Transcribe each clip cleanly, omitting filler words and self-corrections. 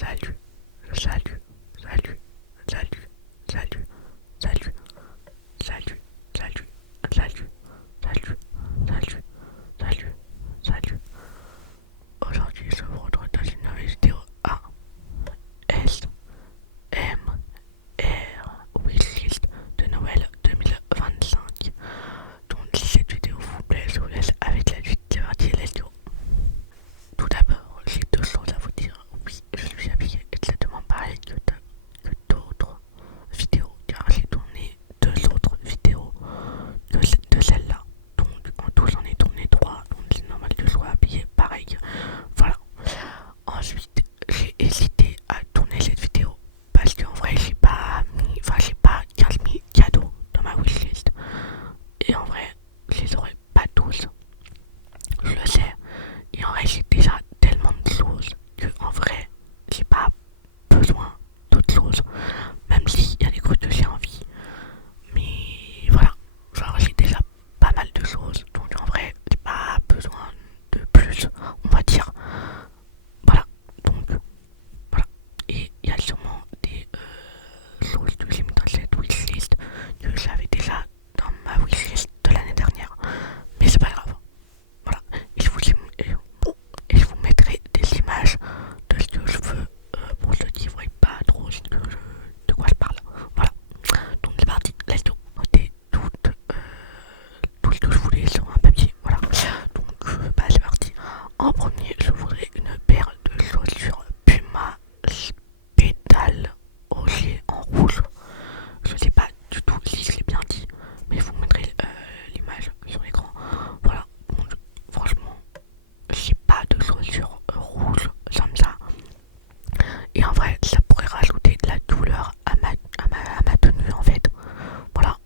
salut, salut, salut, salut, salut, salut, salut, salut, salut, salut, salut, salut, salut. Aujourd'hui, je vous retrouve dans une nouvelle vidéo A, S, M, R, wishlist de Noël 2025. Donc, si cette vidéo vous plaît, je vous laisse avec la suite. C'est parti, let's go. Tout d'abord, j'ai deux choses à vous dire. Oui, je suis habillé exactement pareil que d'autres vidéos, car j'ai tourné deux autres vidéos de celle-là. Donc, en tout, j'en ai tourné trois. Donc, c'est normal que je sois habillé pareil. Voilà. Ensuite, j'ai hésité à tourner cette vidéo parce qu'en vrai, j'ai pas 15 000 cadeaux dans ma wishlist. Et en vrai, je les aurais pas tous. Je le sais. Et en vrai, j'ai déjà tellement de choses que en vrai, j'ai pas besoin d'autres choses. Même s'il y a des trucs que j'ai envie. Mais voilà, genre j'ai déjà pas mal de choses. Donc en vrai, j'ai pas besoin de plus, on va dire. Voilà, donc voilà. Et il y a sûrement des choses que j'ai mis dans cette wishlist que j'avais déjà dans ma wishlist de l'année dernière. Mais c'est pas grave. Voilà, et je vous mettrai des images de ce que je veux pour ceux qui ne voient pas trop de quoi je parle. Voilà, donc c'est parti, let's go. Notez tout ce que je voulais sur un papier. Voilà, donc bah, c'est parti. En premier, je voudrais une paire de chaussures Puma Pédale Ogier en rouge. Je sais pas du tout si je l'ai bien dit, mais je vous mettrai l'image sur l'écran. Voilà, bon, franchement, j'ai pas de chaussures rouges comme ça. Et en vrai, ça pourrait rajouter de la douleur à ma tenue en fait. Voilà,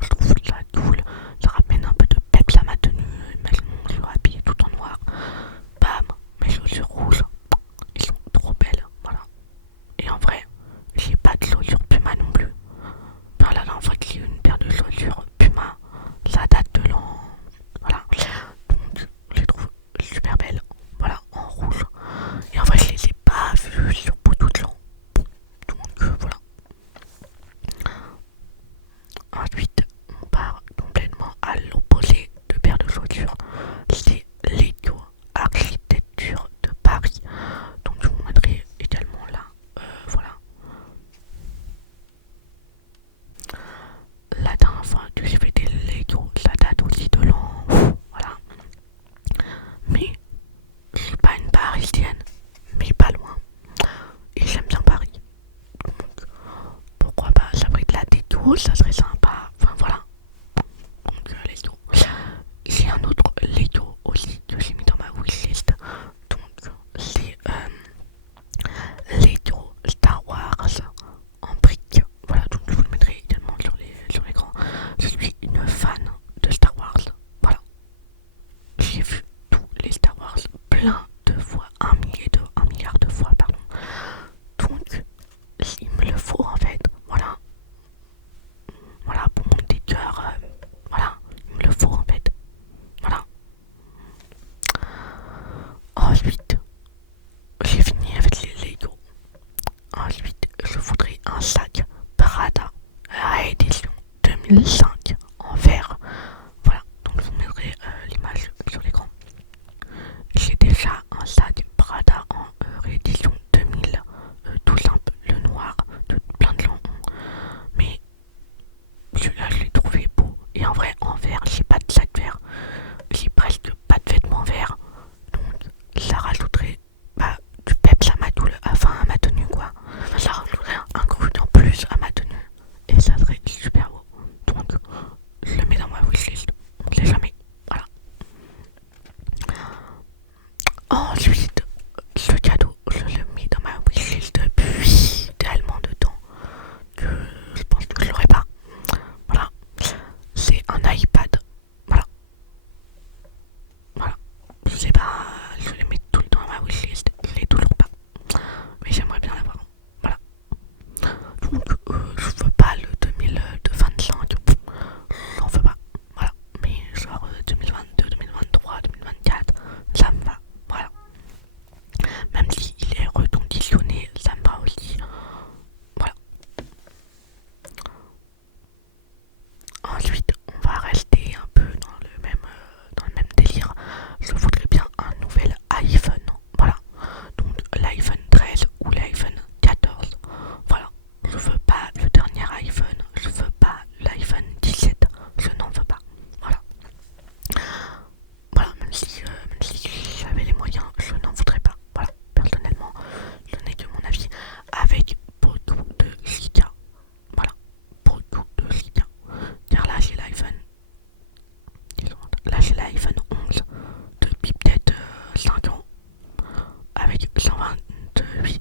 je trouve ça cool. Ça ramène un peu de peps à ma tenue. Imaginons, je suis habillé tout en noir. Bam, mes chaussures rouges, ils sont trop belles. Voilà. Et en vrai, j'ai pas de chaussures Puma non plus. Enfin, la dernière fois que j'ai eu une paire de chaussures Puma, ça date de l'an. Voilà. Donc, je les trouve super belles. Voilà, en rouge. Et en vrai, je les ai pas vues sur beaucoup de gens. Donc, voilà. Ensuite, on part complètement à l'opposé de paire de chaussures. C'est Lego Architecture de Paris. Donc, je vous mettrai également là. Voilà. La dernière fois que j'ai fait des Lego, ça date aussi de l'an. Voilà. Mais je suis pas une parisienne, mais pas loin. Et j'aime bien Paris. Donc pourquoi pas, ça ferait de la déco, ça serait sympa. Enfin voilà. Donc let's go. J'ai un autre Lego aussi que j'ai mis dans ma wishlist. Donc c'est Lego Star Wars en briques. Voilà, donc je vous le mettrai également sur l'écran. Je suis une fan de Star Wars. Voilà. J'ai vu tous les Star Wars plein de fois, un milliard de fois, pardon. Donc, il me le faut en fait. Voilà. Voilà, pour mon petit cœur. Voilà, il me le faut en fait. Voilà. Ensuite, j'ai fini avec les Lego. Ensuite, je voudrais un sac Prada réédition 2005 en verre. Voilà, donc je vous mettrai l'image sur l'écran. J'ai déjà un sac Prada en réédition 2000, tout simple, le noir, plein de gens ont. Mais celui-là, je l'ai trouvé beau. Et en vrai, en vert, j'ai pas de sac vert. J'ai presque pas de vêtements verts. Donc, ça rajouterait du peps à ma douleur, enfin à ma tenue quoi. Ça rajouterait un coup en plus à ma tenue. Et ça serait super beau. Donc, oui,